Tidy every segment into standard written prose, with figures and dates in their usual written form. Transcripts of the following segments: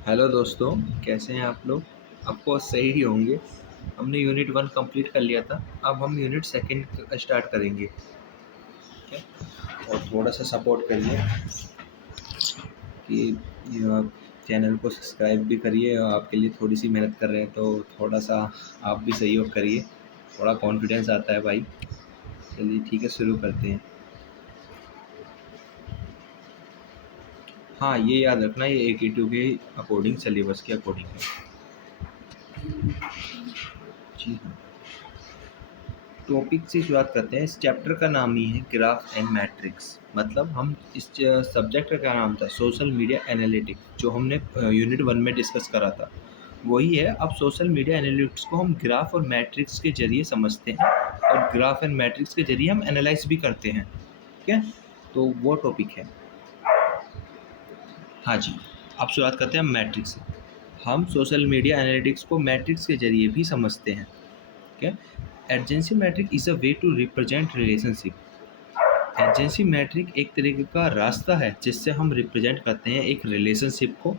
Hello दोस्तों, कैसे हैं आप लोग। आपको सही ही होंगे। हमने यूनिट 1 कंप्लीट कर लिया था। अब हम यूनिट सेकंड स्टार्ट करेंगे। ठीक है, और थोड़ा सा सपोर्ट करिए कि आप चैनल को सब्सक्राइब भी करिए। और आपके लिए थोड़ी सी मेहनत कर रहे हैं तो थोड़ा सा आप भी सहयोग करिए। थोड़ा कॉन्फिडेंस आता है भाई। चलिए ठीक है, शुरू करते हैं। हाँ, ये याद रखना, ये AQ2 के अकॉर्डिंग, सिलेबस के अकॉर्डिंग है। जी हाँ, टॉपिक से शुरुआत करते हैं। इस चैप्टर का नाम ही है ग्राफ एंड मैट्रिक्स। मतलब हम इस सब्जेक्ट का क्या नाम था, सोशल मीडिया एनालिटिक्स, जो हमने यूनिट 1 में डिस्कस करा था वही है। अब सोशल मीडिया एनालिटिक्स को हम ग्राफ और मैट्रिक्स के जरिए समझते हैं, और ग्राफ एंड मैट्रिक्स के जरिए हम एनालाइज भी करते हैं। ठीक है, तो वो टॉपिक है। हाँ जी, अब शुरुआत करते हैं हम मैट्रिक्स से। हम सोशल मीडिया एनालिटिक्स को मैट्रिक्स के जरिए भी समझते हैं। ठीक है, adjacency matrix is a way to represent relationship. Adjacency matrix एक तरीके का रास्ता है जिससे हम रिप्रेजेंट करते हैं एक रिलेशनशिप को,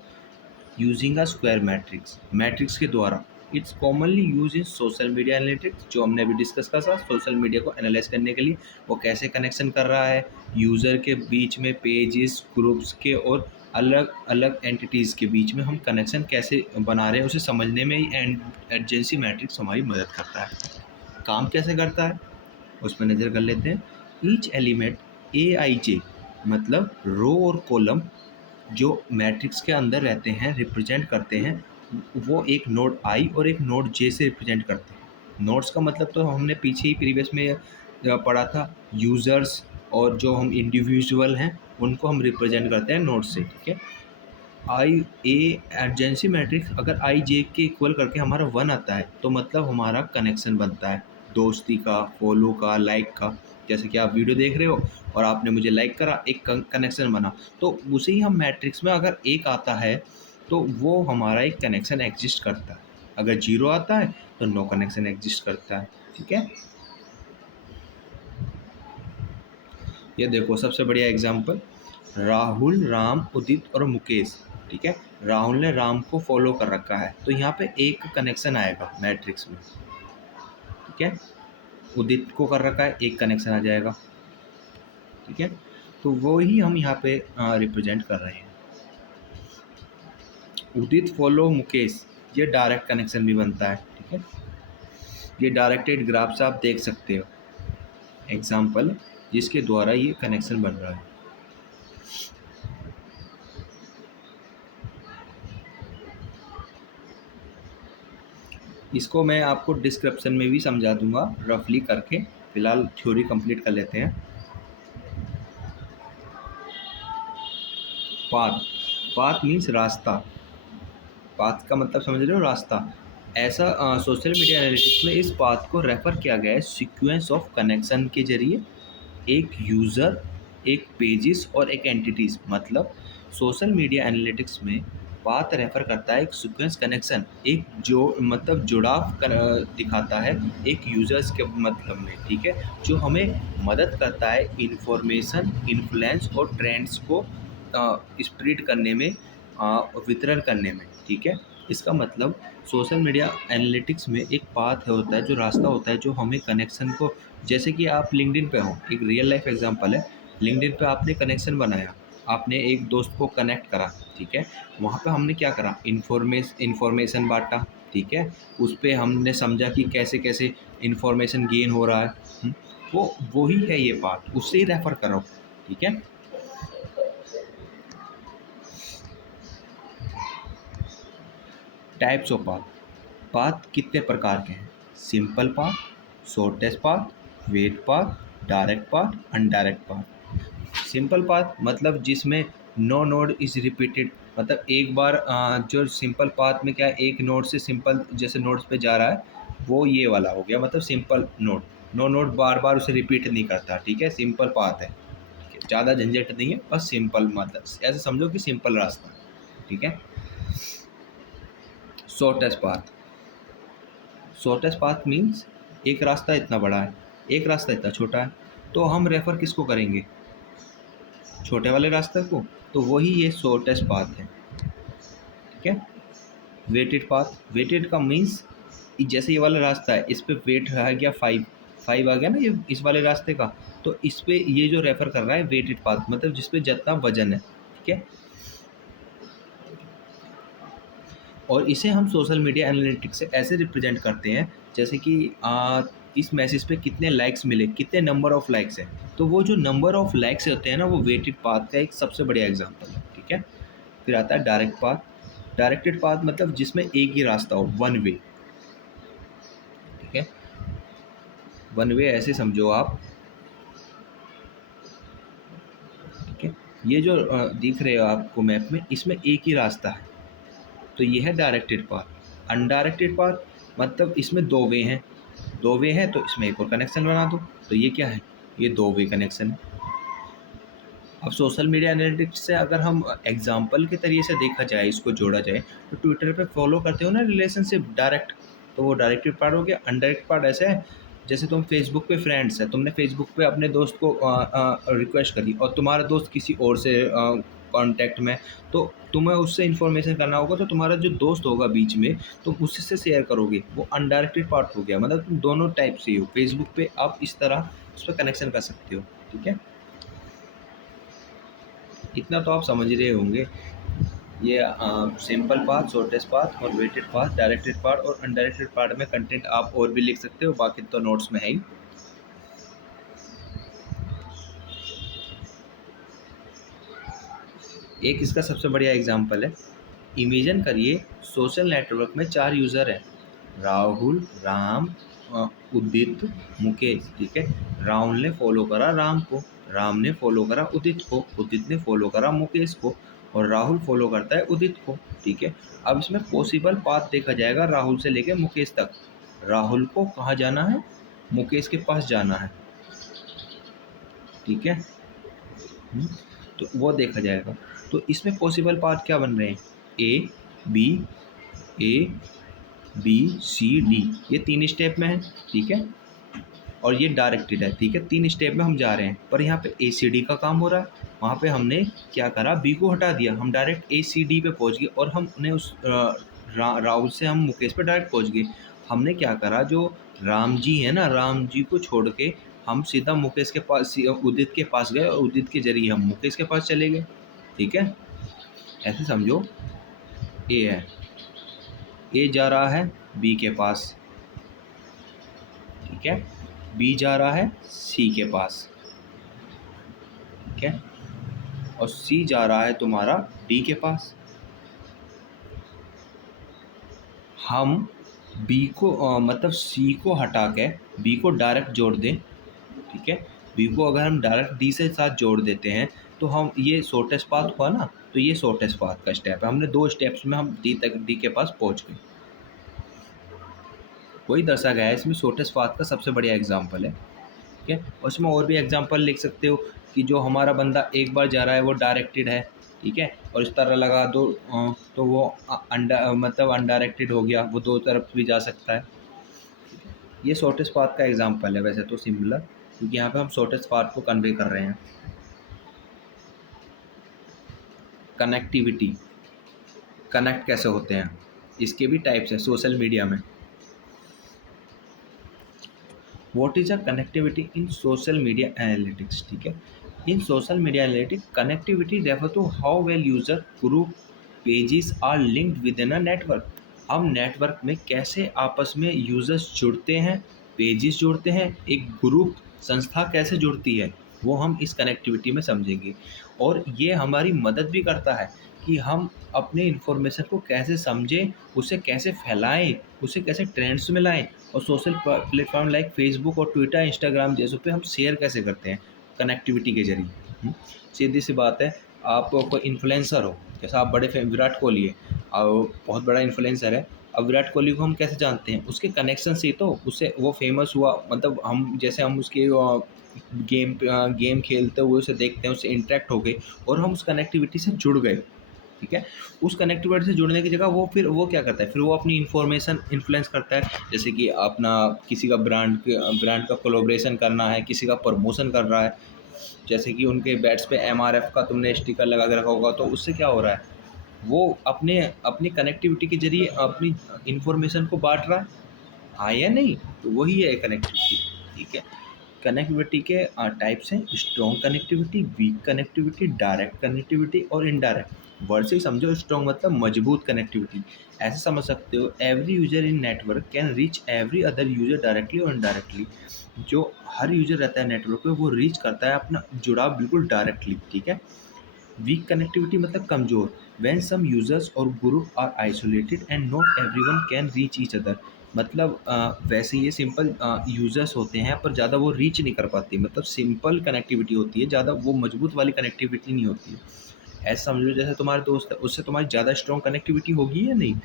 using a square matrix, matrix के द्वारा। It's commonly use in social media analytics, जो हमने अभी डिस्कस करा था। सोशल मीडिया को एनालाइज करने के लिए वो कैसे कनेक्शन कर रहा है यूज़र के बीच में, पेजेस, ग्रुप्स के और अलग अलग एंटिटीज़ के बीच में हम कनेक्शन कैसे बना रहे हैं, उसे समझने में ही एडजेंसी मैट्रिक्स हमारी मदद करता है। काम कैसे करता है उस पर नज़र कर लेते हैं। ईच एलिमेंट AIJ, मतलब रो और कॉलम जो मैट्रिक्स के अंदर रहते हैं, रिप्रेजेंट करते हैं, वो एक नोड I और एक नोड J से रिप्रेजेंट करते हैं। नोड्स का मतलब तो हमने पीछे ही प्रीवियस में पढ़ा था, यूज़र्स और जो हम इंडिविजुअल हैं उनको हम रिप्रेजेंट करते हैं नोड से। ठीक है, एडजेंसी मैट्रिक्स अगर I J के इक्वल करके हमारा 1 आता है तो मतलब हमारा कनेक्शन बनता है, दोस्ती का, फॉलो का, लाइक का। जैसे कि आप वीडियो देख रहे हो और आपने मुझे लाइक करा, एक कनेक्शन बना। तो उसे ही हम मैट्रिक्स में अगर 1 आता है तो वो हमारा एक कनेक्शन एग्जिस्ट करता है। अगर 0 आता है तो नो कनेक्शन एग्जिस्ट करता है। ठीक है, ये देखो सबसे बढ़िया एग्जांपल, राहुल, राम, उदित और मुकेश। ठीक है, राहुल ने राम को फॉलो कर रखा है तो यहाँ पे एक कनेक्शन आएगा मैट्रिक्स में। ठीक है, उदित को कर रखा है, एक कनेक्शन आ जाएगा। ठीक है, तो वो ही हम यहाँ पे रिप्रेजेंट कर रहे हैं। उदित फॉलो मुकेश, ये डायरेक्ट कनेक्शन भी बनता है। ठीक है, ये डायरेक्टेड ग्राफ से आप देख सकते हो एग्जाम्पल, जिसके द्वारा ये कनेक्शन बन रहा है। इसको मैं आपको डिस्क्रिप्शन में भी समझा दूंगा रफली करके। फिलहाल थ्योरी कंप्लीट कर लेते हैं। पाथ, पाथ मीन्स रास्ता। पाथ का मतलब समझ रहे हो, रास्ता। ऐसा सोशल मीडिया एनालिटिक्स में इस पाथ को रेफर किया गया है सीक्वेंस ऑफ कनेक्शन के जरिए, एक यूज़र, एक पेजेस और एक एंटिटीज़। मतलब सोशल मीडिया एनालिटिक्स में पाथ रेफर करता है एक सीक्वेंस कनेक्शन, एक जो मतलब जुड़ाव दिखाता है एक यूज़र्स के मतलब में। ठीक है, जो हमें मदद करता है इंफॉर्मेशन, इन्फ्लुएंस और ट्रेंड्स को स्प्रेड करने में, वितरण करने में। ठीक है, इसका मतलब सोशल मीडिया एनालिटिक्स में एक पाथ होता है, जो रास्ता होता है जो हमें कनेक्शन को, जैसे कि आप लिंक्डइन पे हो, एक रियल लाइफ एग्जांपल है। लिंक्डइन पे आपने कनेक्शन बनाया, आपने एक दोस्त को कनेक्ट करा। ठीक है, वहाँ पे हमने क्या करा, इन्फॉर्मेशन बांटा। ठीक है, उस पर हमने समझा कि कैसे कैसे इन्फॉर्मेशन गेन हो रहा है। वो ही है ये पाथ, उससे ही रेफर करो। ठीक है, टाइप्स ऑफ पाथ। पाथ कितने प्रकार के हैं, simple path, shortest path, weight path, direct path, undirect path. Simple path मतलब जिसमें नो नोड इज रिपीटेड, मतलब एक बार जो सिंपल पाथ में क्या है, एक नोड से सिंपल जैसे नोड्स पे जा रहा है, वो ये वाला हो गया, मतलब सिंपल नोड। नो नोड बार बार उसे रिपीट नहीं करता। ठीक है, सिंपल पाथ है, ज़्यादा झंझट नहीं है, बस सिंपल, मतलब ऐसे समझो कि सिंपल रास्ता। ठीक है, shortest path. Shortest path means एक रास्ता इतना बड़ा है, एक रास्ता इतना छोटा है, तो हम रेफ़र किसको करेंगे, छोटे वाले रास्ते को। तो वही ये शॉर्टेस्ट पाथ है। ठीक है। वेटेड पाथ, वेटेड का मीन्स जैसे ये वाला रास्ता है, इस पे वेट आ गया 5 आ गया ना ये इस वाले रास्ते का, तो इस पे ये जो रेफर कर रहा है वेटेड पाथ, मतलब जिस पे जितना वजन है, ठीक है। और इसे हम सोशल मीडिया एनालिटिक्स से ऐसे रिप्रेजेंट करते हैं जैसे कि इस मैसेज पे कितने लाइक्स मिले, कितने नंबर ऑफ लाइक्स हैं, तो वो जो नंबर ऑफ लाइक्स होते हैं ना, वो वेटेड पाथ का एक सबसे बढ़िया एग्जांपल है, ठीक है। फिर आता है डायरेक्ट पाथ। डायरेक्टेड पाथ मतलब जिसमें एक ही रास्ता हो, वन वे, ठीक है। वन वे ऐसे समझो आप, ठीक है। ये जो दिख रहे हो आपको मैप में, इसमें एक ही रास्ता है, तो ये है डायरेक्टेड पाथ। अनडायरेक्टेड पाथ मतलब इसमें दो वे हैं, दो वे है तो इसमें एक और कनेक्शन बना दो, तो ये क्या है, ये दो वे कनेक्शन है। अब सोशल मीडिया एनालिटिक्स से अगर हम एग्जांपल के तरीके से देखा जाए, इसको जोड़ा जाए, तो ट्विटर पे फॉलो करते हो ना रिलेशनशिप डायरेक्ट, तो वो डायरेक्टेड पार्ट हो गया। अनडायरेक्ट पार्ट ऐसे है जैसे तुम फेसबुक पे फ्रेंड्स है, तुमने फेसबुक पे अपने दोस्त को रिक्वेस्ट करी और तुम्हारा दोस्त किसी और से कांटेक्ट में, तो तुम्हें उससे इन्फॉर्मेशन करना होगा, तो तुम्हारा जो दोस्त होगा बीच में, तुम उससे से शेयर करोगे, वो अनडायरेक्टेड पार्ट हो गया। मतलब तुम दोनों टाइप से हो, फेसबुक पे आप इस तरह उस पर कनेक्शन कर सकते हो, ठीक है। इतना तो आप समझ रहे होंगे। ये सिंपल पाथ, शॉर्टेस्ट पाथ और वेटेड पाथ, डायरेक्टेड पार्ट और अनडायरेक्टेड पार्ट में कंटेंट आप और भी लिख सकते हो, बाकी तो नोट्स में है ही। एक इसका सबसे बढ़िया एग्जांपल है, इमेजिन करिए सोशल नेटवर्क में 4 यूज़र हैं, राहुल, राम, उदित, मुकेश, ठीक है। राहुल ने फॉलो करा राम को, राम ने फॉलो करा उदित को, उदित ने फॉलो करा मुकेश को, और राहुल फॉलो करता है उदित को, ठीक है। अब इसमें पॉसिबल पाथ देखा जाएगा राहुल से लेकर मुकेश तक। राहुल को कहाँ जाना है, मुकेश के पास जाना है, ठीक है। तो वो देखा जाएगा। तो इसमें पॉसिबल पाथ क्या बन रहे हैं, A B, A B C D, ये 3 स्टेप में है, ठीक है। और ये डायरेक्टेड है, ठीक है। 3 स्टेप में हम जा रहे हैं, पर यहाँ पे ए सी डी का काम हो रहा है, वहाँ पे हमने क्या करा, बी को हटा दिया, हम डायरेक्ट ए सी डी पे पहुँच गए, और हमने उस राहुल से हम मुकेश पे डायरेक्ट पहुँच गए। हमने क्या करा, जो राम जी है ना, राम जी को छोड़ के हम सीधा मुकेश के पास, उदित के पास गए, और उदित के जरिए हम मुकेश के पास चले गए, ठीक है। ऐसे समझो, ए है, ए जा रहा है बी के पास, ठीक है। बी जा रहा है सी के पास, ठीक है। और सी जा रहा है तुम्हारा डी के पास। हम बी को मतलब सी को हटा के बी को डायरेक्ट जोड़ दें, ठीक है। बी को अगर हम डायरेक्ट डी से साथ जोड़ देते हैं, तो हम ये शॉर्टेस्ट पाथ हुआ ना, तो ये शॉर्टेस्ट पाथ का स्टेप है, हमने 2 स्टेप्स में हम डी के पास पहुंच गए। वही दर्शा गया है इसमें, शॉर्टेस्ट पाथ का सबसे बढ़िया एग्जाम्पल है, ठीक है। और इसमें और भी एग्जांपल लिख सकते हो कि जो हमारा बंदा एक बार जा रहा है वो डायरेक्टेड है, ठीक है, और इस तरह लगा दो तो वो मतलब अनडायरेक्टेड हो गया, वो 2 तरफ भी जा सकता है। ये शॉर्टेस्ट पाथ का एग्जांपल है, वैसे तो सिमिलर, क्योंकि यहाँ पे हम शॉर्टेस्ट पाथ को कन्वे कर रहे हैं। कनेक्टिविटी, कनेक्ट कैसे होते हैं, इसके भी टाइप्स हैं सोशल मीडिया में। What is a connectivity in social media analytics, ठीक है। In social media analytics, connectivity refer to how well user group pages are linked within a network। हम नेटवर्क में कैसे आपस में यूजर्स जुड़ते हैं, पेजेस जुड़ते हैं, एक ग्रुप संस्था कैसे जुड़ती है, वो हम इस कनेक्टिविटी में समझेंगे। और ये हमारी मदद भी करता है कि हम अपने इन्फॉर्मेशन को कैसे समझें, उसे कैसे फैलाएं, उसे कैसे ट्रेंड्स में लाएं, और सोशल प्लेटफॉर्म लाइक फेसबुक और ट्विटर, इंस्टाग्राम जैसों पे हम शेयर कैसे करते हैं कनेक्टिविटी के जरिए। सीधी सी बात है, आप कोई इन्फ्लुएंसर हो, जैसा आप बड़े विराट कोहली है, और बहुत बड़ा इन्फ्लुएंसर है। अब विराट कोहली को हम कैसे जानते हैं, उसके कनेक्शन से ही तो उससे वो फेमस हुआ। मतलब हम जैसे हम उसके गेम खेलते हुए उसे देखते हैं, उससे इंटरेक्ट हो गए, और हम उस कनेक्टिविटी से जुड़ गए, ठीक है। उस कनेक्टिविटी से जुड़ने की जगह वो फिर वो क्या करता है, फिर वो अपनी इन्फॉर्मेशन इन्फ्लुएंस करता है। जैसे कि अपना किसी का ब्रांड का कोलैबोरेशन करना है, किसी का प्रमोशन कर रहा है, जैसे कि उनके बैट्स पे MRF का तुमने स्टिकर लगा के रखा होगा, तो उससे क्या हो रहा है, वो अपने अपनी कनेक्टिविटी के जरिए अपनी इंफॉर्मेशन को बांट रहा है, हाँ या नहीं? तो वही है कनेक्टिविटी। ठीक है, कनेक्टिविटी के टाइप्स हैं: strong connectivity, weak connectivity, direct connectivity और इनडायरेक्ट। वर्ड से ही समझो, स्ट्रॉन्ग मतलब मजबूत कनेक्टिविटी। ऐसे समझ सकते हो, every user in network can reach every other user directly और इनडायरेक्टली। जो हर यूजर रहता है नेटवर्क पे, वो रीच करता है अपना जुड़ाव बिल्कुल डायरेक्टली। ठीक है, वीक कनेक्टिविटी मतलब कमज़ोर, व्हेन सम यूजर्स और group are isolated and not everyone can reach each other. मतलब वैसे ये सिंपल यूजर्स होते हैं पर ज़्यादा वो रीच नहीं कर पाती, मतलब सिंपल कनेक्टिविटी होती है, ज़्यादा वो मजबूत वाली कनेक्टिविटी नहीं होती है। ऐसा समझ लो जैसे तुम्हारे दोस्त है, उससे तुम्हारी ज़्यादा स्ट्रॉन्ग कनेक्टिविटी होगी या नहीं।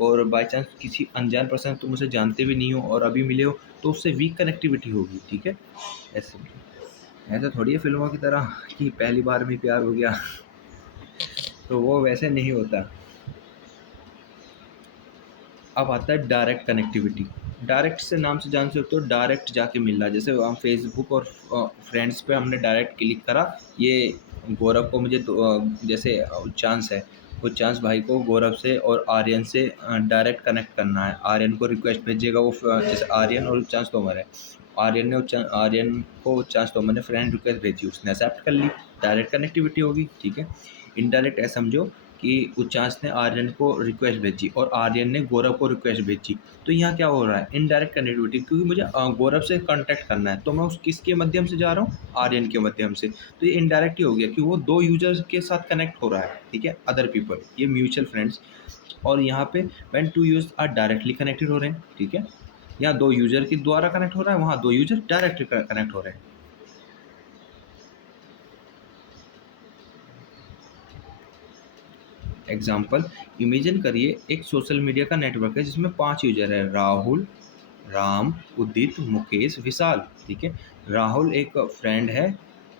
और बाई चांस किसी अनजान पर्सन तुम उसे जानते भी नहीं हो और अभी मिले हो, तो उससे वीक कनेक्टिविटी होगी। ठीक है, ऐसे समझो। ऐसा थोड़ी है फिल्मों की तरह कि पहली बार में प्यार हो गया तो वो वैसे नहीं होता। अब आता है डायरेक्ट कनेक्टिविटी। डायरेक्ट से नाम से जान सकते हो, डायरेक्ट जाके मिलना। जैसे हम फेसबुक और फ्रेंड्स पे हमने डायरेक्ट क्लिक करा, ये गौरव को मुझे तो जैसे चांस है, वो चांस भाई को गौरव से और आर्यन से डायरेक्ट कनेक्ट करना है। आर्यन को रिक्वेस्ट भेजेगा वो, जैसे आर्यन और चांस तोमर है, आर्यन को चांस तोमर ने फ्रेंड रिक्वेस्ट भेजी, उसने एक्सेप्ट कर ली, डायरेक्ट कनेक्टिविटी होगी। ठीक है, इनडायरेक्ट ऐसा समझो कि उच्चांश ने आर्यन को रिक्वेस्ट भेजी और आर्यन ने गौरव को रिक्वेस्ट भेजी, तो यहाँ क्या हो रहा है, इनडायरेक्ट कनेक्टिविटी। क्योंकि मुझे गौरव से कांटेक्ट करना है, तो मैं उस किसके माध्यम से जा रहा हूँ, आर्यन के माध्यम से। तो ये इनडायरेक्ट ही हो गया कि वो दो यूजर्स के साथ कनेक्ट हो रहा है। ठीक है, अदर पीपल, ये म्यूचुअल फ्रेंड्स। और यहाँ पे when two users are directly connected हो रहे हैं। ठीक है, यहाँ दो यूजर के द्वारा कनेक्ट हो रहा है, वहाँ दो यूजर डायरेक्टली कनेक्ट हो रहे हैं। एग्जाम्पल, इमेजिन करिए एक सोशल मीडिया का नेटवर्क है जिसमें 5 यूजर है: राहुल, राम, उदित, मुकेश, विशाल। ठीक है, राहुल एक फ्रेंड है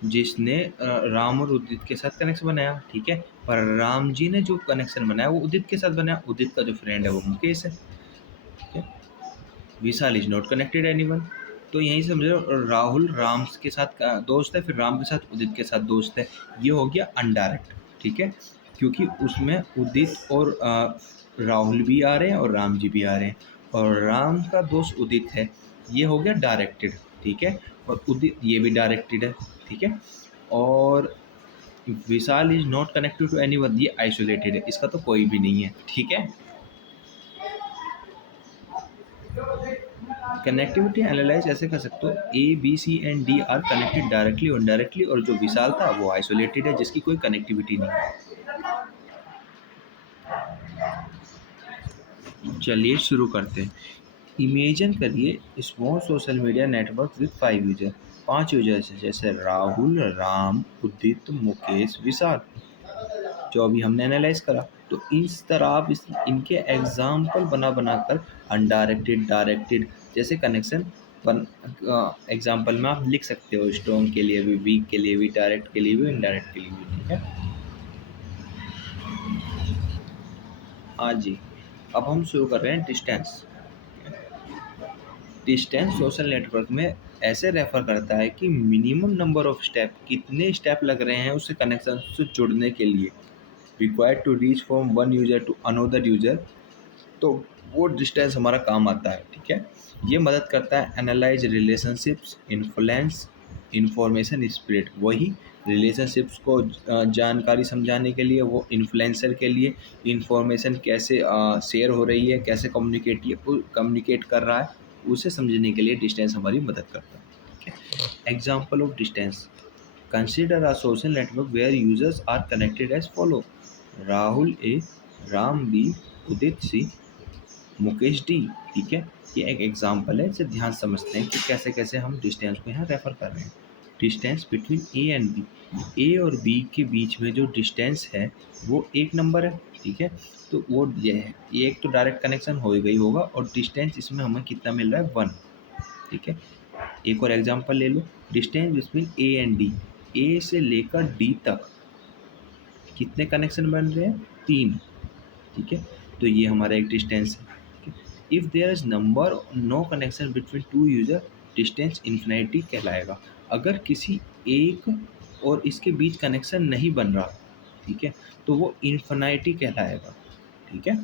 जिसने राम और उदित के साथ कनेक्शन बनाया। ठीक है, पर राम जी ने जो कनेक्शन बनाया वो उदित के साथ बनाया, उदित का जो फ्रेंड है वो मुकेश है। ठीक है, विशाल इज नॉट कनेक्टेड एनीवन। तो यही समझो, राहुल राम के साथ दोस्त है, फिर राम के साथ उदित के साथ दोस्त है। ये हो गया अनडायरेक्ट। ठीक है, क्योंकि उसमें उदित और राहुल भी आ रहे हैं और राम जी भी आ रहे हैं, और राम का दोस्त उदित है, ये हो गया डायरेक्टेड। ठीक है, और उदित ये भी डायरेक्टेड है। ठीक है, और Vishal is not connected to anyone, ये आइसोलेटेड है, इसका तो कोई भी नहीं है। ठीक है, कनेक्टिविटी एनालाइज ऐसे कर सकते हो, A B C and D are connected directly और इनडायरेक्टली, और जो विशाल था वो आइसोलेटेड है, जिसकी कोई कनेक्टिविटी नहीं है। चलिए शुरू करते हैं। इमेजिन करिए small social media network with 5 user, 5 users हैं, जैसे राहुल, राम, उदित, मुकेश, विशाल, जो अभी हमने एनालाइज करा। तो इस तरह आप इनके एग्जाम्पल बना बनाकर अनडायरेक्टेड, डायरेक्टेड जैसे कनेक्शन बन एग्जाम्पल में आप लिख सकते हो। स्ट्रॉन्ग के लिए भी, वीक के लिए भी, डायरेक्ट के लिए भी, इनडायरेक्ट के लिए भी। ठीक है, हाँ जी। अब हम शुरू कर रहे हैं डिस्टेंस। डिस्टेंस सोशल नेटवर्क में ऐसे रेफर करता है कि मिनिमम नंबर ऑफ स्टेप, कितने स्टेप लग रहे हैं उससे कनेक्शन से जुड़ने के लिए, required to reach from one user to another user. तो वो डिस्टेंस हमारा काम आता है। ठीक है, ये मदद करता है analyse relationships, influence information spread. वही रिलेशनशिप्स को जानकारी समझाने के लिए, वो इन्फ्लुएंसर के लिए इंफॉर्मेशन कैसे शेयर हो रही है, कैसे कम्युनिकेट कर रहा है, उसे समझने के लिए डिस्टेंस हमारी मदद करता है। ठीक है, example of distance, consider a social network where users are connected as follow: Rahul A, Ram B, Udit C, Mukesh D. ठीक है, ये एक एग्जांपल है, इसे ध्यान समझते हैं कि कैसे कैसे हम डिस्टेंस को यहाँ रेफर कर रहे हैं। Distance between A and B, A और बी के बीच में जो डिस्टेंस है वो एक नंबर है। ठीक है, तो वो ये है, ये एक तो डायरेक्ट कनेक्शन हो गई होगा, और डिस्टेंस इसमें हमें कितना मिल रहा है, 1। ठीक है, एक और एग्जांपल ले लो, distance between A and D, A से लेकर डी तक कितने कनेक्शन बन रहे हैं, 3। ठीक है, तो ये हमारा एक डिस्टेंस है। If there is number no connection between two user, distance infinity कहलाएगा। अगर किसी एक और इसके बीच कनेक्शन नहीं बन रहा, ठीक है, तो वो इन्फिनिटी कहलाएगा। ठीक है,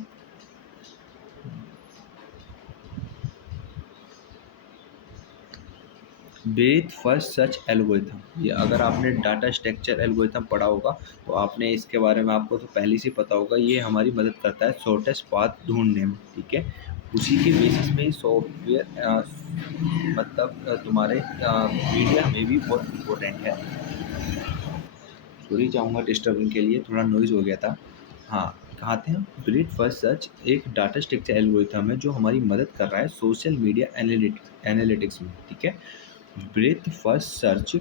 ब्रीथ फर्स्ट सर्च एल्गोरिथम, ये अगर आपने डाटा स्ट्रक्चर एल्गोरिथम पढ़ा होगा तो आपने इसके बारे में, आपको तो पहले से पता होगा, ये हमारी मदद करता है शॉर्टेस्ट पाथ ढूंढने में। ठीक है, उसी के बेसिस में सॉफ्टवेयर मतलब तुम्हारे मीडिया में भी बहुत इम्पोर्टेंट है। सॉरी चाहूँगा डिस्टर्बिंग के लिए, थोड़ा नॉइज़ हो गया था। हाँ, कहाँ थे हम? ब्रीथ फर्स्ट सर्च एक डाटा स्ट्रक्चर एल्गोरिथम है जो हमारी मदद कर रहा है सोशल मीडिया एनालिटिक्स में। ठीक है, ब्रीथ फर्स्ट सर्च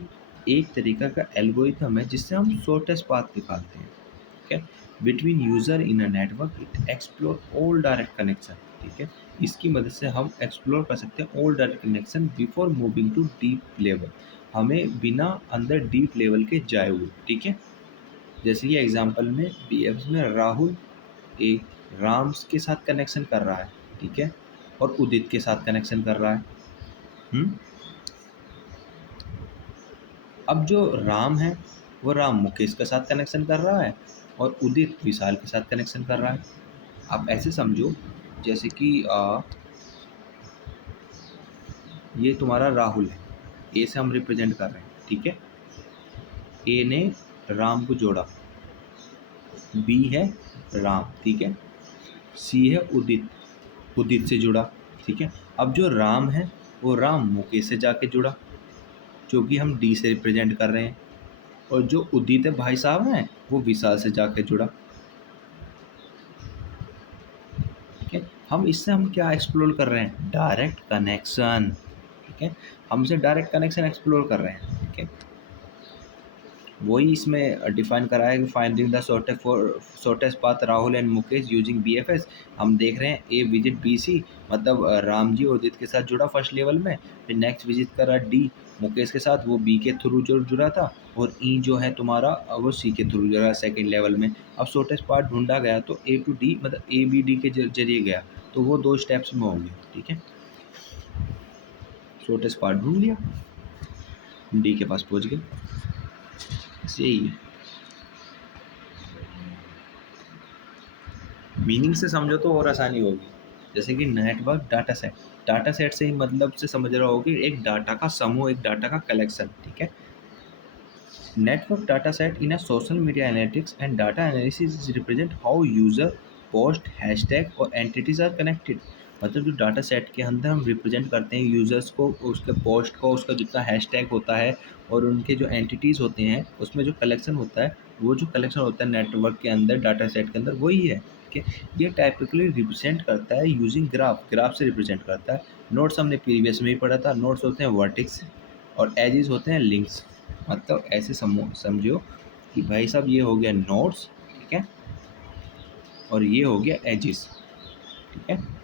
एक तरीका का एल्गोरिथम है जिससे हम शॉर्टेस्ट पाथ निकालते हैं। ठीक है, between user in a network it explore all direct connection. ठीक है, इसकी मदद से हम एक्सप्लोर कर सकते हैं all direct connection before moving to deep level, हमें बिना अंदर डीप लेवल के जाए हुए। ठीक है, जैसे ये एग्जांपल में बीएफ्स में राहुल एक राम्स के साथ कनेक्शन कर रहा है। ठीक है, और उदित के साथ कनेक्शन कर रहा है। हम्म, अब जो राम है वो राम मुकेश के साथ कनेक्शन कर रहा है और उदित विशाल के साथ कनेक्शन कर रहा है। आप ऐसे समझो जैसे कि ये तुम्हारा राहुल है, ए से हम रिप्रेजेंट कर रहे हैं। ठीक है, ए ने राम को जोड़ा, बी है राम। ठीक है, सी है उदित, उदित से जुड़ा। ठीक है, अब जो राम है वो राम मुकेश से जाके जुड़ा, जो कि हम डी से रिप्रेजेंट कर रहे हैं, और जो उदित है भाई साहब हैं वो विशाल से जाके जुड़ा। ठीक है, हम इससे हम क्या एक्सप्लोर कर रहे हैं? Direct connection. ठीक है, हमसे डायरेक्ट कनेक्शन एक्सप्लोर कर रहे हैं। ठीक है, वही इसमें डिफाइन करा है कि finding the shortest path Rahul and Mukesh using BFS. हम देख रहे हैं ए विजिट बी सी, मतलब राम जी और उदित के साथ जुड़ा फर्स्ट लेवल में, फिर नेक्स्ट विजिट करा डी मुकेश के साथ, वो बी के थ्रू जो जुड़ा था, और ई जो है तुम्हारा वो सी के थ्रू जुड़ा सेकेंड लेवल में। अब शॉर्टेस्ट पाथ ढूंढा गया तो ए टू डी, मतलब ए बी डी के जरिए गया, तो वो 2 स्टेप्स में होंगे। ठीक है, शॉर्टेस्ट पाथ ढूंढ लिया, डी के पास पहुंच गए। यही है, मीनिंग से समझो तो और आसानी होगी। जैसे कि नेटवर्क डाटा सेट से ही मतलब से समझ रहा होगी एक डाटा का समूह, एक डाटा का कलेक्शन। ठीक है, network data set in a social media analytics and data analysis represent how user post hashtag और एंटिटीज आर कनेक्टेड। मतलब जो डाटा सेट के अंदर हम रिप्रेजेंट करते हैं यूज़र्स को, उसके पोस्ट को, उसका जितना हैशटैग होता है और उनके जो एंटिटीज़ होते हैं उसमें जो कलेक्शन होता है, वो जो कलेक्शन होता है नेटवर्क के अंदर डाटा सेट के अंदर वही है। ठीक है, ये टाइपिकली रिप्रेजेंट करता है यूजिंग ग्राफ से रिप्रेजेंट करता है। नोट्स हमने प्रीवियस में ही पढ़ा था, नोट्स होते हैं वर्टिक्स और एजेस होते हैं लिंक्स। मतलब ऐसे समझो कि भाई साहब ये हो गया नोट्स। ठीक है, और ये हो गया एजेस। ठीक है,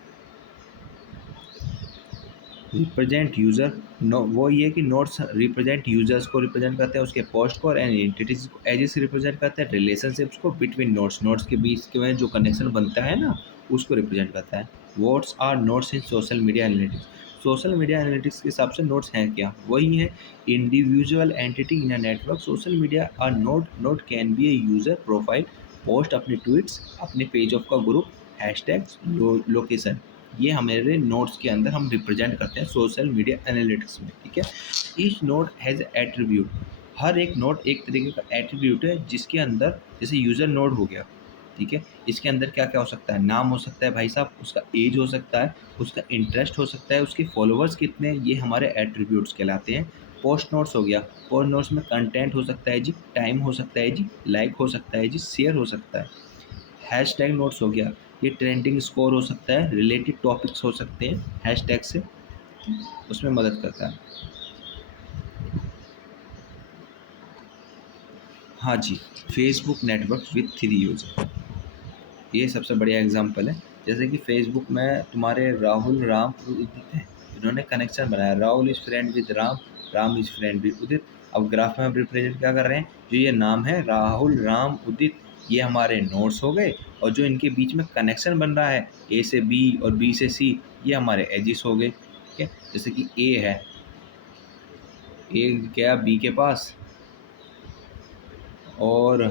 रिप्रेजेंट यूज़र, नो वो ये कि नोट्स रिप्रेजेंट यूजर्स को रिप्रेजेंट करते हैं, उसके पोस्ट को, और एंटिटीज को। एजेस रिप्रेजेंट करते हैं रिलेशनशिप्स को बिटवीन नोट्स, नोट्स के बीच के में जो कनेक्शन बनता है ना, उसको रिप्रेजेंट करता है। What's are nodes in social media analytics? Social media analytics के हिसाब से नोट्स हैं क्या? वही है, individual entity in a network. Social media are node can be a user profile, post, अपने ट्वीट्स, अपने पेज ऑफ का ग्रुप, हैशटैग्स, लोकेशन। ये हमारे नोट्स के अंदर हम रिप्रेजेंट करते हैं सोशल मीडिया एनालिटिक्स में। ठीक है, ईच नोट हैज़ एट्रीब्यूट, हर एक नोट एक तरीके का एट्रीब्यूट है जिसके अंदर, जैसे यूज़र नोड हो गया। ठीक है, इसके अंदर क्या क्या हो सकता है? नाम हो सकता है भाई साहब, उसका एज हो सकता है, उसका इंटरेस्ट हो सकता है, उसके फॉलोअर्स कितने, ये हमारे एट्रीब्यूट्स कहलाते हैं। पोस्ट नोट्स हो गया, पोस्ट नोट्स में कंटेंट हो सकता है जी, टाइम हो सकता है जी, लाइक हो सकता है जी, शेयर हो सकता है। हैशटैग नोट्स हो गया, ये ट्रेंडिंग स्कोर हो सकता है, रिलेटेड टॉपिक्स हो सकते हैं हैशटैग से, उसमें मदद करता है। हाँ जी, फेसबुक नेटवर्क विथ 3 यूज़र, ये सबसे बढ़िया एग्जांपल है। जैसे कि फेसबुक में तुम्हारे राहुल, राम और उदित हैं, इन्होंने कनेक्शन बनाया, Rahul is friend with Ram, Ram is friend with Udit. अब ग्राफ में हम रिप्रेजेंट क्या कर रहे हैं? जो ये नाम है राहुल, राम, उदित, ये हमारे नोड्स हो गए, और जो इनके बीच में कनेक्शन बन रहा है ए से बी और बी से सी, ये हमारे एजिस हो गए। ठीक है, जैसे कि ए है, ए गया बी के पास, और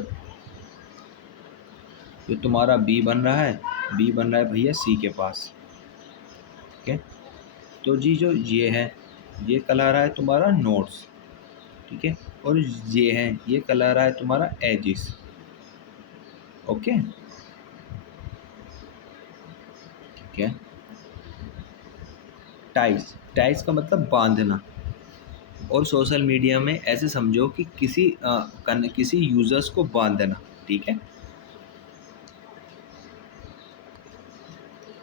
तो तुम्हारा बी बन रहा है भैया सी के पास। ठीक है, तो जी जो ये है ये कहला रहा है तुम्हारा नोट्स। ठीक है, और ये है ये कहला रहा है तुम्हारा एजिस। ओके, ठीक है। टाइज, टाइज का मतलब बांधना। और सोशल मीडिया में ऐसे समझो कि किसी यूज़र्स को बांधना। ठीक है,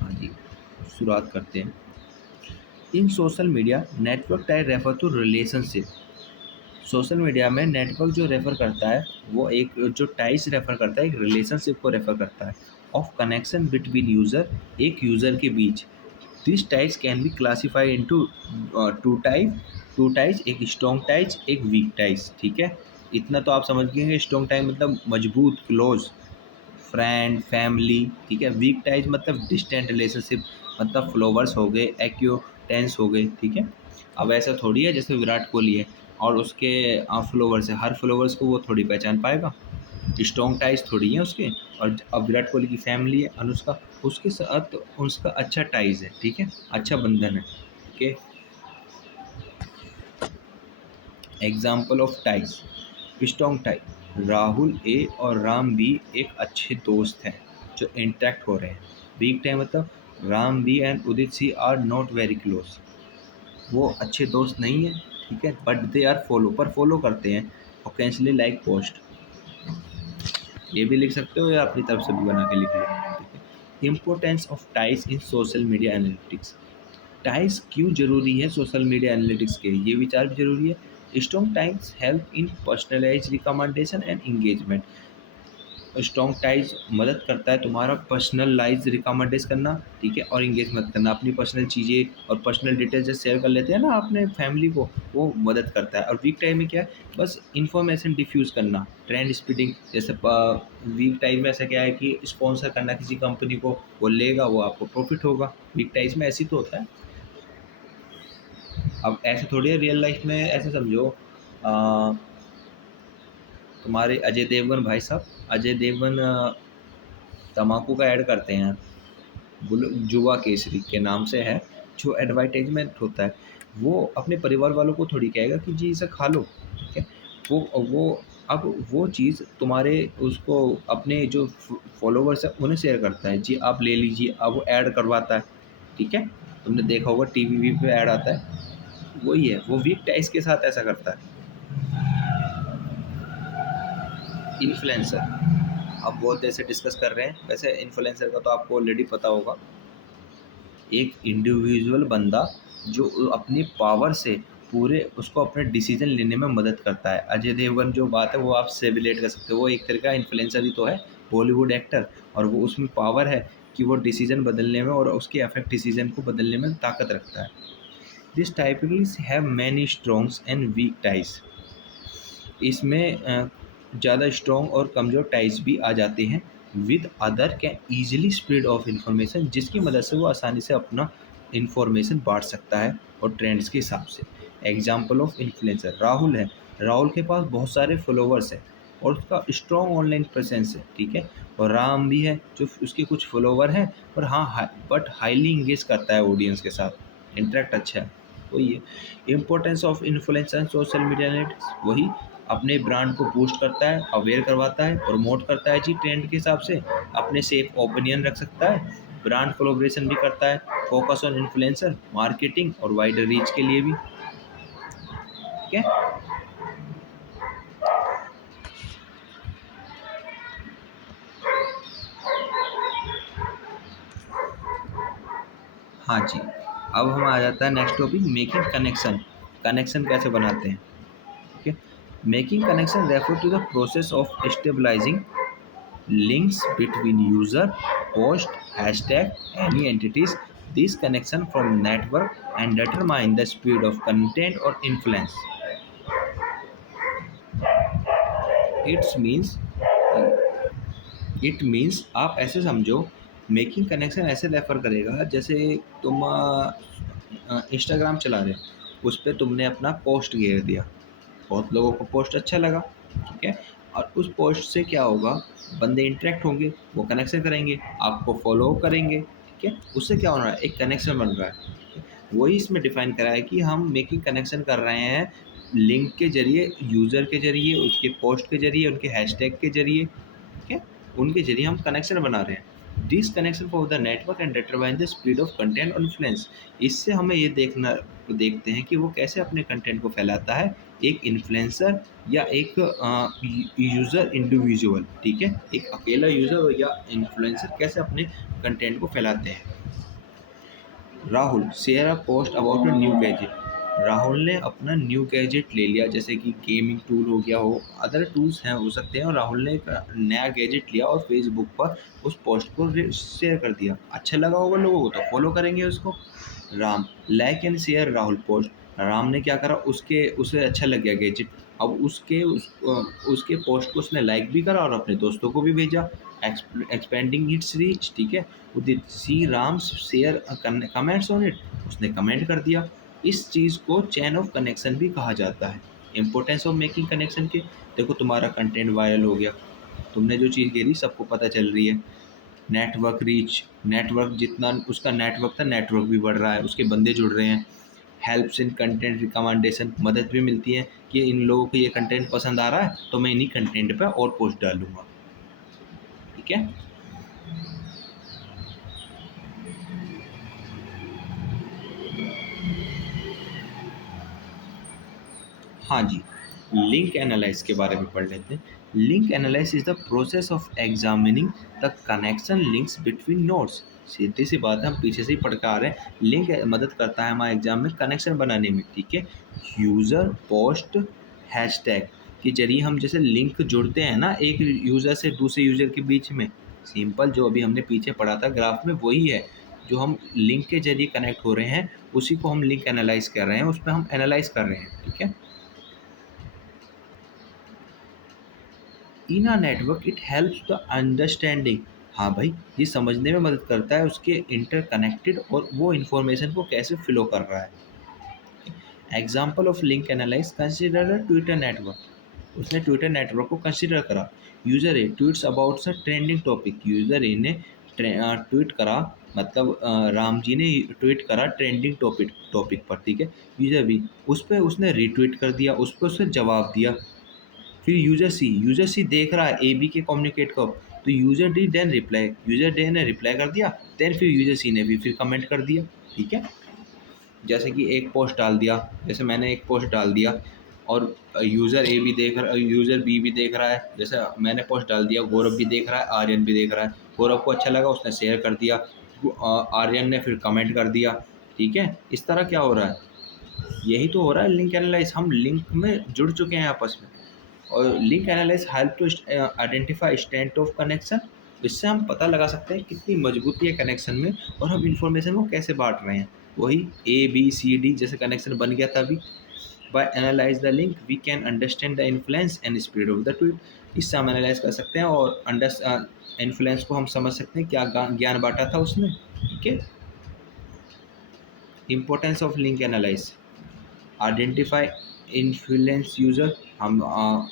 हाँ जी, शुरुआत करते हैं। In social media network type refer to relationship. Social media में नेटवर्क जो रेफर करता है वो एक जो टाइज रेफर करता है एक रिलेशनशिप को रेफर करता है ऑफ कनेक्शन बिटवीन यूज़र, एक यूज़र के बीच। This ties can be classified into two ties, एक स्ट्रॉन्ग टाइज एक वीक टाइज। ठीक है, इतना तो आप समझ गए। स्ट्रॉन्ग टाइज मतलब मजबूत, क्लोज फ्रेंड, फैमिली। ठीक है, वीक टाइज मतलब डिस्टेंट रिलेशनशिप, मतलब फॉलोवर्स हो गए, एक्यूटेंस हो गए। ठीक है, अब ऐसा थोड़ी है जैसे विराट कोहली है और उसके फॉलोवर्स है, हर फॉलोवर्स को वो थोड़ी पहचान पाएगा। स्ट्रॉन्ग टाइज थोड़ी है उसके। और अब विराट कोहली की फैमिली है अनुष्का, उसके साथ उसका अच्छा टाइज है। ठीक है, अच्छा बंधन है। Okay, example of ties. Strong ties, Rahul A और राम बी एक अच्छे दोस्त हैं जो इंटरेक्ट हो रहे हैं। वीक टाइम मतलब Ram B and Udit C are not very close, वो अच्छे दोस्त नहीं हैं। ठीक है, बट दे आर फॉलो करते हैं। ओकेजनली लाइक पोस्ट, ये भी लिख सकते हो या अपनी तरफ से भी बना के लिख लो। ठीक है, importance of ties in social media analytics. Ties क्यों जरूरी है सोशल मीडिया एनालिटिक्स के, ये विचार भी जरूरी है। Strong ties help in personalize recommendation and engagement. Strong ties मदद करता है तुम्हारा पर्सनलाइज रिकमेंडेशन करना। ठीक है, और इंगेजमेंट करना, अपनी पर्सनल चीज़ें और पर्सनल डिटेल्स जैसे शेयर कर लेते हैं ना अपने फैमिली को, वो मदद करता है। और वीक टाइम में क्या है, बस इंफॉर्मेशन डिफ्यूज़ करना, ट्रेंड स्पीडिंग। जैसे वीक टाइम में ऐसा क्या है कि स्पॉन्सर करना किसी कंपनी को, वो लेगा, वो आपको प्रॉफिट होगा। वीक टाइम में ऐसी तो होता है। अब ऐसे थोड़ी है रियल लाइफ में, ऐसे समझो तुम्हारे अजय देवगन भाई साहब, अजय देवगन तम्बाकू का ऐड करते हैं, जुवा केसरी के नाम से है, जो एडवर्टाइजमेंट होता है। वो अपने परिवार वालों को थोड़ी कहेगा कि जी इसे खा लो। ठीक है, वो अब वो चीज़ तुम्हारे उसको अपने जो फॉलोवर्स है उन्हें शेयर करता है, जी आप ले लीजिए। अब वो ऐड करवाता है। ठीक है, तुमने देखा होगा टीवी वी पे ऐड आता है, वही है। वो वीक टाइज के साथ ऐसा करता है। इन्फ्लुएंसर, अब बहुत देर से डिस्कस कर रहे हैं। वैसे इन्फ्लुएंसर का तो आपको ऑलरेडी पता होगा, एक इंडिविजुअल बंदा जो अपनी पावर से पूरे उसको अपने डिसीजन लेने में मदद करता है। अजय देवगन जो बात है वो आप से रिलेट कर सकते हो, वो एक तरह का इन्फ्लुएंसर ही तो है, बॉलीवुड एक्टर। और वो उसमें पावर है कि वो डिसीजन बदलने में और उसके अफेक्ट डिसीजन को बदलने में ताकत रखता है। This typically have many strongs and weak ties. इसमें ज़्यादा स्ट्रॉन्ग और कमज़ोर टाइज भी आ जाते हैं। With other can easily spread of information, जिसकी मदद से वो आसानी से अपना इंफॉर्मेशन बांट सकता है और ट्रेंड्स के हिसाब से। एग्जाम्पल ऑफ इन्फ्लुएंसर, राहुल है, राहुल के पास बहुत सारे फॉलोवर्स हैं और उसका स्ट्रॉन्ग ऑनलाइन प्रेजेंस है। ठीक है, और राम भी है जो उसके कुछ फॉलोवर हैं, पर हाँ बट हाईली इंगेज करता है ऑडियंस के साथ, इंटरेक्ट अच्छा है। वही है importance of influencer social media analytics. वही अपने ब्रांड को बूस्ट करता है, अवेयर करवाता है, प्रमोट करता है जी ट्रेंड के हिसाब से, अपने सेफ ओपिनियन रख सकता है, ब्रांड कोलैबोरेशन भी करता है, फोकस ऑन इन्फ्लुएंसर मार्केटिंग और वाइडर रीच के लिए भी। ठीक है, हाँ जी। अब हम आ जाता है next topic, making connection. Connection कैसे बनाते हैं। ठीक है, making connection refer to the process of establishing links between user, post, hashtag, any entities. These connection from network and determine the speed of content or influence. It means आप ऐसे समझो, making connection ऐसे refer करेगा जैसे तुम Instagram चला रहे हो, उस पर तुमने अपना पोस्ट घेर दिया, बहुत लोगों को पोस्ट अच्छा लगा। ठीक है, और उस पोस्ट से क्या होगा, बंदे इंटरेक्ट होंगे, वो कनेक्शन करेंगे, आपको फॉलो करेंगे, ठीक है। उससे क्या हो रहा है, एक कनेक्शन बन रहा है। वही इसमें डिफाइन करा है कि हम मेकिंग कनेक्शन कर रहे हैं लिंक के जरिए, यूज़र के जरिए, उसके पोस्ट के जरिए, उनके हैशटैग के जरिए, ठीक है, उनके जरिए हम कनेक्शन बना रहे हैं। This connection for the network and determine the speed of content और इन्फ्लुएंस। इससे हमें ये देखते हैं कि वो कैसे अपने कंटेंट को फैलाता है, एक इन्फ्लुएंसर या एक यूज़र इंडिविजुअल, ठीक है, एक अकेला यूज़र या इन्फ्लुएंसर कैसे अपने कंटेंट को फैलाते हैं। Rahul share a post about a new gadget. Rahul ने अपना न्यू गैजेट ले लिया, जैसे कि गेमिंग टूल हो गया हो, अदर टूल्स हैं हो सकते हैं, और राहुल ने एक नया गैजेट लिया और फेसबुक पर उस पोस्ट को शेयर कर दिया। अच्छा लगा होगा लोगों को तो फॉलो करेंगे उसको। Ram like and share Rahul post. Ram ने क्या करा, उसे अच्छा लग गया गैजेट, अब उसके पोस्ट को उसने लाइक भी करा और अपने दोस्तों को भी भेजा, एक्सपेंडिंग इट्स रीच, ठीक है। Udit C Ram share comments on it, उसने कमेंट कर दिया। इस चीज़ को चैन ऑफ कनेक्शन भी कहा जाता है। इंपॉर्टेंस ऑफ मेकिंग कनेक्शन के, देखो तुम्हारा कंटेंट वायरल हो गया, तुमने जो चीज़ घेरी सबको पता चल रही है। नेटवर्क रीच, नेटवर्क जितना उसका नेटवर्क था, नेटवर्क भी बढ़ रहा है, उसके बंदे जुड़ रहे हैं। हेल्प्स इन कंटेंट रिकमेंडेशन, मदद भी मिलती है कि इन लोगों को ये कंटेंट पसंद आ रहा है तो मैं इन्हीं कंटेंट पे और पोस्ट डालूंगा, ठीक है। हाँ जी, लिंक एनालाइज के बारे में पढ़ लेते हैं। Link analyse is the process of examining the connection links between nodes. सीधी सी बात है, हम पीछे से ही पढ़ के आ रहे हैं। लिंक मदद करता है हमारे एग्जाम में कनेक्शन बनाने में, ठीक है। यूज़र पोस्ट हैशटैग के जरिए हम जैसे लिंक जुड़ते हैं ना एक यूज़र से दूसरे यूज़र के बीच में, सिंपल जो अभी हमने पीछे पढ़ा था ग्राफ में वही है। जो हम लिंक के जरिए कनेक्ट हो रहे हैं उसी को हम लिंक एनालाइज कर रहे हैं, उस पर हम एनालाइज कर रहे हैं, ठीक है। In a network it helps the understanding. हाँ भाई, ये समझने में मदद करता है उसके इंटरकनेक्टेड और वो इन्फॉर्मेशन को कैसे फ्लो कर रहा है। Example of link analyse, consider Twitter network. उसने ट्विटर नेटवर्क को कंसिडर करा। User A tweets about a trending topic. User A ने ट्वीट करा, मतलब राम जी ने ट्वीट करा ट्रेंडिंग टॉपिक पर, ठीक है। यूजर बी उस पर उसने रीट्वीट कर दिया, उस पर उसने जवाब दिया। फिर यूजर सी देख रहा है ए बी के कम्युनिकेट को, तो user D then reply, user D ने रिप्लाई कर दिया, देन फिर यूजर सी ने भी फिर कमेंट कर दिया, ठीक है। जैसे कि एक पोस्ट डाल दिया, जैसे मैंने एक पोस्ट डाल दिया और यूज़र बी भी देख रहा है, जैसे मैंने पोस्ट डाल दिया, गौरव भी देख रहा है, आर्यन भी देख रहा है। गौरव को अच्छा लगा, उसने शेयर कर दिया, आर्यन ने फिर कमेंट कर दिया, ठीक है। इस तरह क्या हो रहा है, यही तो हो रहा है लिंक एनालाइज। हम लिंक में जुड़ चुके हैं आपस में। और link analyze help to identify strength of connection. इससे हम पता लगा सकते हैं कितनी मजबूती है कनेक्शन में और हम इंफॉर्मेशन को कैसे बांट रहे हैं। वही ए बी सी डी जैसे कनेक्शन बन गया था अभी। By analyze the link we can understand the influence and speed of the tweet. इससे हम एनालाइज कर सकते हैं और इन्फ्लुएंस को हम समझ सकते हैं, क्या ज्ञान बांटा था उसने, ठीक है। Importance of link analyse, identify influence user. हम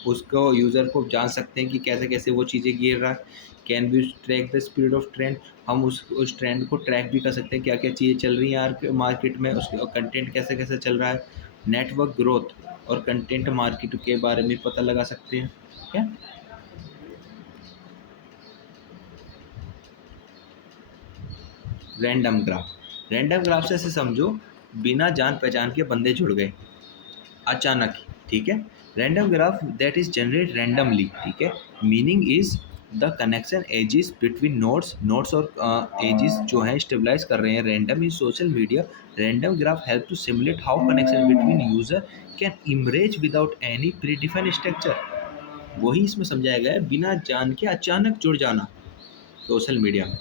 उसको यूज़र को जान सकते हैं कि कैसे कैसे वो चीज़ें गिर रहा है। Can be track the speed of trend, हम उस ट्रेंड को ट्रैक भी कर सकते हैं, क्या क्या चीज़ें चल रही हैं मार्केट में, उसके कंटेंट कैसे कैसे चल रहा है। नेटवर्क ग्रोथ और कंटेंट मार्केट के बारे में पता लगा सकते हैं, ठीक है। रैंडम ग्राफ से ऐसे समझो, बिना जान पहचान के बंदे जुड़ गए अचानक ही, ठीक है। Random graph that is generate randomly, ठीक है। Meaning is the connection edges between nodes और एजिस जो है स्टेबलाइज कर रहे हैं random in social media. Random graph help to simulate how connection between user can emerge without any predefined structure. वही इसमें समझाया गया है, बिना जान के अचानक जुड़ जाना सोशल मीडिया में।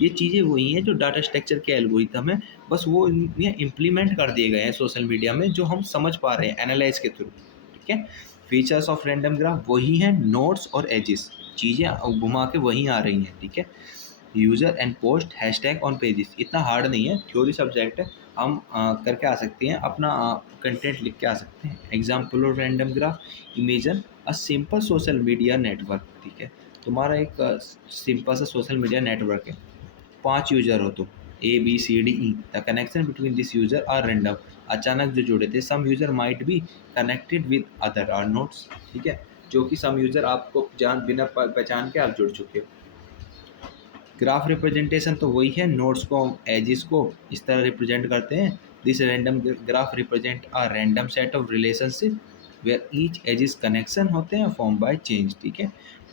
ये चीज़ें वही हैं जो डाटा स्ट्रक्चर के एल्गोरिथम है, बस वो ये इम्प्लीमेंट कर दिए गए हैं सोशल मीडिया में, जो हम समझ पा रहे हैं एनालाइज के थ्रू, ठीक है। फीचर्स ऑफ रैंडम ग्राफ वही हैं, नोड्स और एजिस, चीज़ें घुमा के वहीं आ रही हैं, ठीक है। User and post hashtag on pages. इतना हार्ड नहीं है, थ्योरी सब्जेक्ट है, हम करके आ सकते हैं, अपना कंटेंट लिख के आ सकते हैं। Example of random graph, imagine a simple social media network. ठीक है, तुम्हारा एक सिंपल सा सोशल मीडिया नेटवर्क है, 5 यूज़र हो तो ABCDE, the connection between this user are random. अचानक जो जुड़े थे, some user might be connected with other are nodes. ठीक है, जो कि सम यूज़र आपको जान बिना पहचान के आप जुड़ चुके हो। ग्राफ रिप्रेजेंटेशन तो वही है, नोड्स को एजिस को इस तरह रिप्रेजेंट करते हैं। This random graph represent a random set of relationship where each edges connection होते हैं फॉर्म बाय चेंज। ठीक है,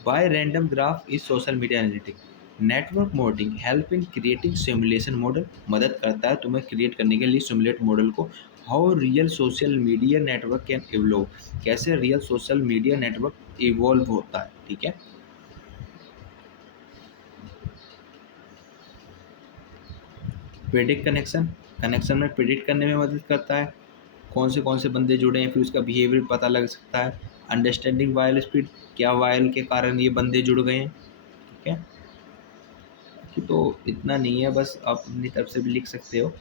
by random graph is social media analytic. Network modelling help in creating simulation model, मदद करता है तुम्हें क्रिएट करने के लिए सिमुलेट मॉडल को। How real social media network can evolve, कैसे real social media network evolve होता है। ठीक है, प्रेडिक्ट कनेक्शन, कनेक्शन में प्रेडिक्ट करने में मदद करता है, कौन से बंदे जुड़े हैं, फिर उसका बिहेवियर पता लग सकता है। अंडरस्टैंडिंग वायल स्पीड, क्या वायल के कारण ये बंदे जुड़ गए हैं। ठीक है, कि तो इतना नहीं है, बस आप अपनी तरफ से भी लिख सकते हो,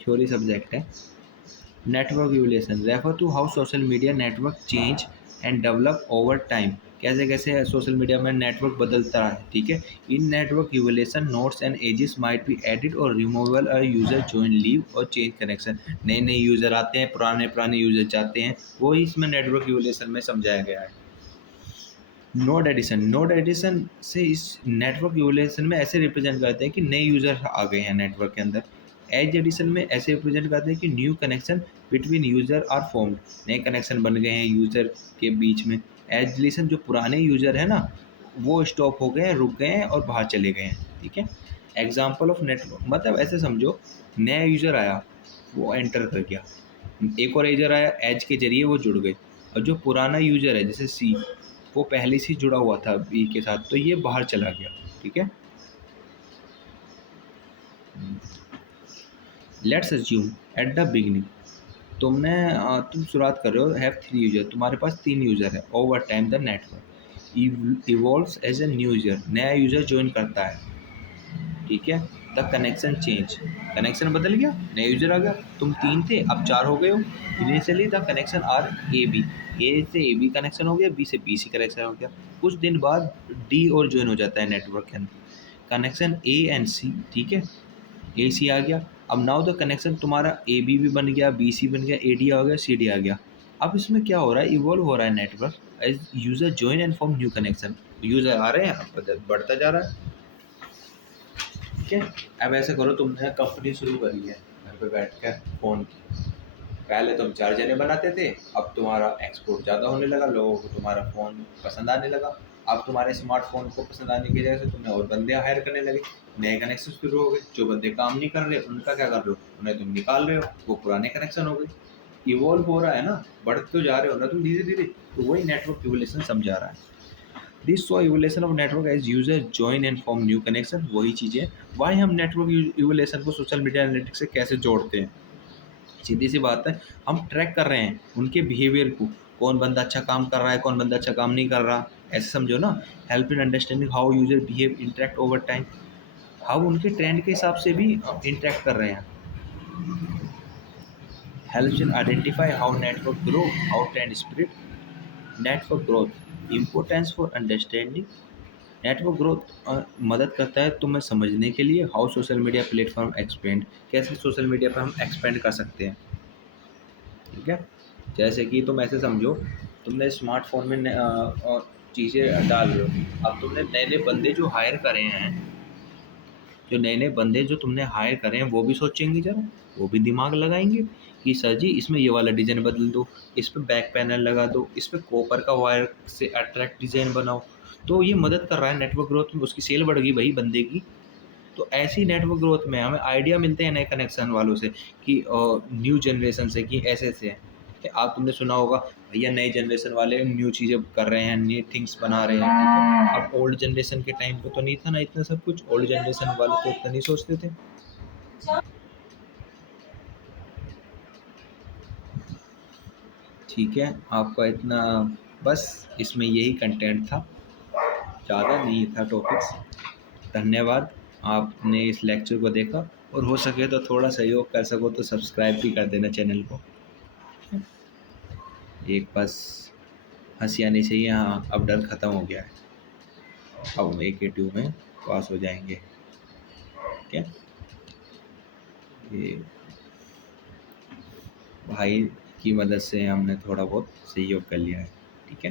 थ्योरी सब्जेक्ट है। Network evolution refer to how social media network change and develop over time, कैसे कैसे सोशल मीडिया में नेटवर्क बदलता है। ठीक है, in network evolution notes and edges might be added और removal, a user join leave और चेंज कनेक्शन। नए नए यूजर आते हैं, पुराने पुराने यूजर जाते हैं, वही इसमें नेटवर्क इवोल्यूशन में समझाया गया है। नोड एडिशन, नोड एडिशन से इस नेटवर्क इवोल्यूशन में ऐसे रिप्रेजेंट करते हैं कि नए यूजर आ गए हैं नेटवर्क के अंदर। एज एडिशन में ऐसे रिप्रेजेंट करते हैं कि new connection between user are formed, नए कनेक्शन बन गए हैं यूजर के बीच में। एज डिलीशन, जो पुराने यूजर है ना, वो स्टॉप हो गए हैं, रुक गए हैं और बाहर चले गए हैं। ठीक है, एग्जाम्पल ऑफ नेटवर्क, मतलब ऐसे समझो, नया यूजर आया, वो एंटर कर गया, एक और यूजर आया, एज के जरिए वो जुड़ गए, और जो पुराना यूजर है जैसे सी, वो पहले से जुड़ा हुआ था बी के साथ, तो ये बाहर चला गया। ठीक है, let's assume at the beginning, तुम शुरुआत कर रहे हो, हैव 3 यूजर, तुम्हारे पास 3 यूजर है। Over time the network evolves as a new user, नया यूजर ज्वाइन करता है। ठीक है, द कनेक्शन चेंज, कनेक्शन बदल गया, नया यूजर आ गया, तुम 3 थे अब 4 हो गए हो। Initially the connection are A B, A से ए बी कनेक्शन हो गया, बी से बी सी कनेक्शन हो गया, कुछ दिन बाद डी और ज्वाइन हो जाता है नेटवर्क के अंदर, कनेक्शन ए एंड सी। ठीक है, ए सी आ गया, अब नाउ द कनेक्शन तुम्हारा ए बी भी बन गया, बी सी बन गया, ए डी आ गया, सी डी आ गया। अब इसमें क्या हो रहा है, इवॉल्व हो रहा है network as user join and form new connection, user आ रहे हैं, अब बढ़ता जा रहा है। ठीक है, अब ऐसे करो, तुमने कंपनी शुरू करी है घर पे बैठ कर फ़ोन की, पहले तुम 4 जने बनाते थे, अब तुम्हारा एक्सपोर्ट ज़्यादा होने लगा, लोगों को तुम्हारा फ़ोन पसंद आने लगा, अब तुम्हारे स्मार्टफोन को पसंद आने की वजह से तुमने और बंदे हायर करने लगे, नए कनेक्शन शुरू हो गए, जो बंदे काम नहीं कर रहे उनका क्या कर रहे हो, उन्हें तुम निकाल रहे हो, वो पुराने कनेक्शन हो गए। इवॉल्व हो रहा है ना, बढ़ते तो जा रहे हो ना तुम धीरे धीरे, तो वही नेटवर्क इवोल्यूशन समझा रहा है। This so evolution of network as user join and form new connection, वही चीज़ें। वाई हम नेटवर्क इवोल्यूशन को सोशल मीडिया एनालिटिक्स से कैसे जोड़ते हैं, सीधी सी बात है, हम ट्रैक कर रहे हैं उनके बिहेवियर को, कौन बंदा अच्छा काम कर रहा है, कौन बंदा अच्छा काम नहीं कर रहा, ऐसे समझो ना। Help in understanding how user behave interact over time, how उनके ट्रेंड के हिसाब से भी इंटरेक्ट कर रहे हैं। Help in identify how network grow, how trend spread. Network growth importance for understanding, network growth मदद करता है तुम्हें समझने के लिए, how social media platform expand, कैसे सोशल मीडिया पर हम एक्सपेंड कर सकते हैं। ठीक है, जैसे कि तुम ऐसे समझो, तुमने स्मार्टफोन में चीज़ें डाल रहे हो, अब तुमने नए नए बंदे जो हायर करे हैं, जो नए नए बंदे जो तुमने हायर करे हैं, वो भी सोचेंगे जरा, वो भी दिमाग लगाएंगे कि सर जी इसमें ये वाला डिज़ाइन बदल दो, इस पर बैक पैनल लगा दो, इस पर कॉपर का वायर से अट्रैक्ट डिज़ाइन बनाओ। तो ये मदद कर रहा है नेटवर्क ग्रोथ में, उसकी सेल बढ़ गई भाई बंदे की। तो ऐसी नेटवर्क ग्रोथ में हमें आइडिया मिलते हैं नए कनेक्शन वालों से, कि न्यू जनरेशन से, कि ऐसे ऐसे है कि आप तुमने सुना होगा भैया नए जनरेशन वाले न्यू चीज़ें कर रहे हैं, न्यू थिंग्स बना रहे हैं। ठीक है, अब ओल्ड जनरेशन के टाइम पे तो नहीं था ना इतना सब कुछ, ओल्ड जनरेशन वाले तो इतना नहीं सोचते थे। ठीक है, आपका इतना, बस इसमें यही कंटेंट था, ज़्यादा नहीं था टॉपिक्स। धन्यवाद, आपने इस लेक्चर को देखा, और हो सके तो थोड़ा सहयोग कर सको तो सब्सक्राइब भी कर देना चैनल को। एक बस हंसी आनी चाहिए, हाँ अब डर ख़त्म हो गया है, अब हम AK2 में पास हो जाएंगे। ठीक है, ये भाई की मदद से हमने थोड़ा बहुत सहयोग कर लिया है। ठीक है।